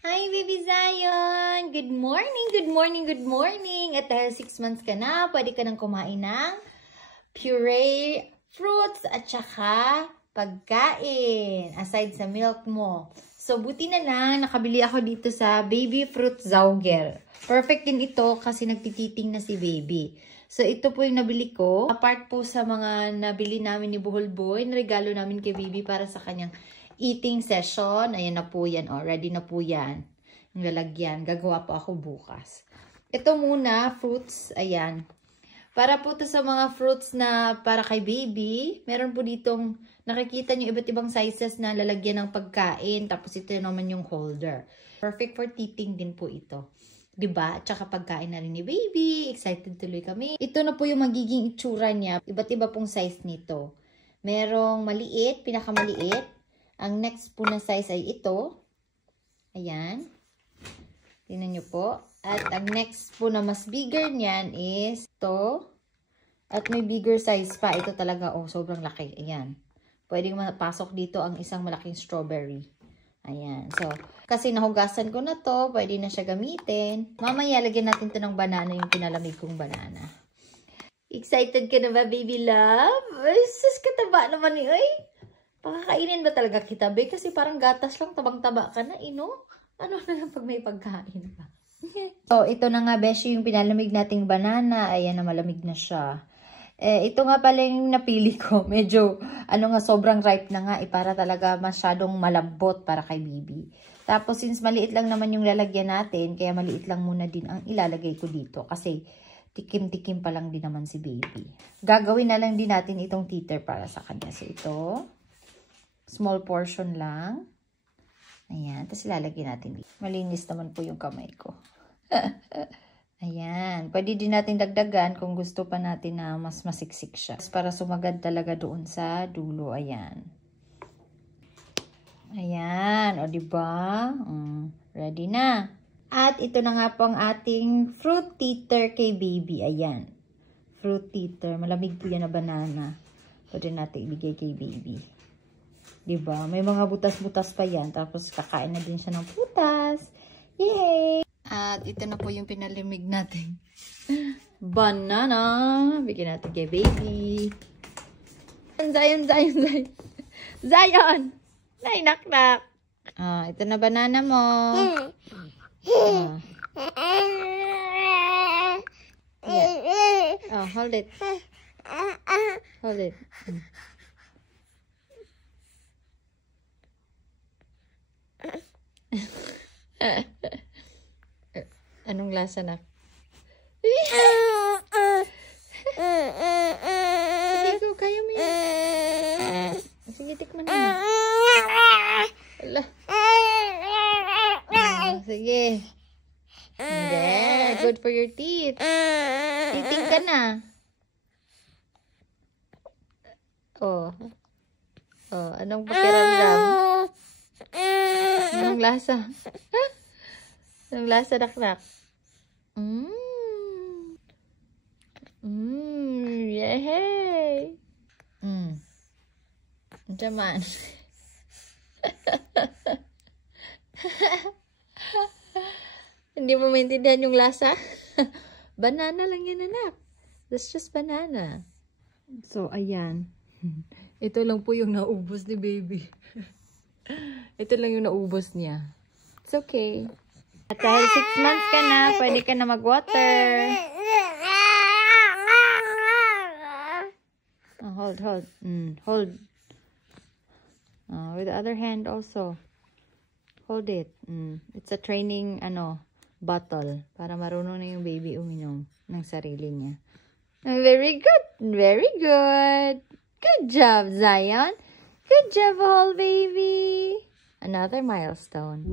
Hi, baby Zion! Good morning, good morning, good morning! At dahil 6 months ka na, pwede ka nang kumain ng puree, fruits, at saka pagkain, aside sa milk mo. So, buti na lang, nakabili ako dito sa Baby Fruit Zauger. Perfect din ito kasi nagtititing na si baby. So, ito po yung nabili ko. Apart po sa mga nabili namin ni Buhol Boy, regalo namin kay baby para sa kanyang eating session. Ayan na po yan. Oh, ready na po yan. Yung lalagyan. Gagawa po ako bukas. Ito muna, fruits. Ayan. Para po to sa mga fruits na para kay baby. Meron po ditong, nakikita nyo iba't ibang sizes na lalagyan ng pagkain. Tapos ito naman yung holder. Perfect for teething din po ito. Diba? At saka pagkain na rin ni baby. Excited tuloy kami. Ito na po yung magiging itsura niya. Iba't iba pong size nito. Merong maliit, pinakamaliit. Ang next po na size ay ito. Ayan. Tingnan nyo po. At ang next po na mas bigger niyan is ito. At may bigger size pa. Ito talaga, oh, sobrang laki. Ayan. Pwedeng mapasok dito ang isang malaking strawberry. Ayan. So, kasi nahugasan ko na to, pwede na siya gamitin. Mamaya, lagyan natin to ng banana, yung pinalamig kong banana. Excited ka na ba, baby love? Ay, sus, kataba naman eh. Ay, pakakainin ba talaga kita, babe? Kasi parang gatas lang, tabang-taba ka na, no? Ano na lang pag may pagkain pa? So, ito na nga, beshi, yung pinalamig nating banana. Ayan na, malamig na siya. Ito nga pala yung napili ko. Medyo, sobrang ripe na nga. Para talaga masyadong malambot para kay baby. Tapos, since maliit lang naman yung lalagyan natin, kaya maliit lang muna din ang ilalagay ko dito. Kasi, tikim-tikim pa lang din naman si baby. Gagawin na lang din natin itong teeter para sa kanya. So, ito, small portion lang. Ayan. Tapos, ilalagyan natin dito. Malinis naman po yung kamay ko. Ayan. Pwede din natin dagdagan kung gusto pa natin na mas masiksik siya. Para sumagad talaga doon sa dulo. Ayan. Ayan. O, diba? Ready na. At ito na nga po ang ating fruit teeter kay baby. Ayan. Fruit teeter. Malamig po yan na banana. Pwede natin ibigay kay baby. Diba? May mga butas-butas pa yan. Tapos kakain na din siya ng butas. Yay! At ito na po yung pinalimig natin. Banana. Bigyan natin kay baby. Zion, Zion, Zion. Zion! Ay, nak-nak. Ito na banana mo. Yeah. Hold it. Hold it. Anong lasa na? Sige ko, kaya mo yan. Sige, tikman na. Ala. Sige. There. Good for your teeth. Titing ka na. Oh. Oh, anong pakiramdam? Anong lasa? Anong lasa, nak-nak? Yay! Jaman. Hindi mo maintindihan yung lasa? Banana lang yan, anak. That's just banana. So, ayan. Ito lang po yung naubos ni baby. Ito lang yung naubos niya. It's okay. At dahil 6 months ka na, pwede ka na mag-water. Hold. Hold. With the other hand also. Hold it. It's a training, bottle. Para marunong na yung baby uminom ng sarili niya. Very good. Very good. Good job, Zion. Good job, whole baby. Another milestone.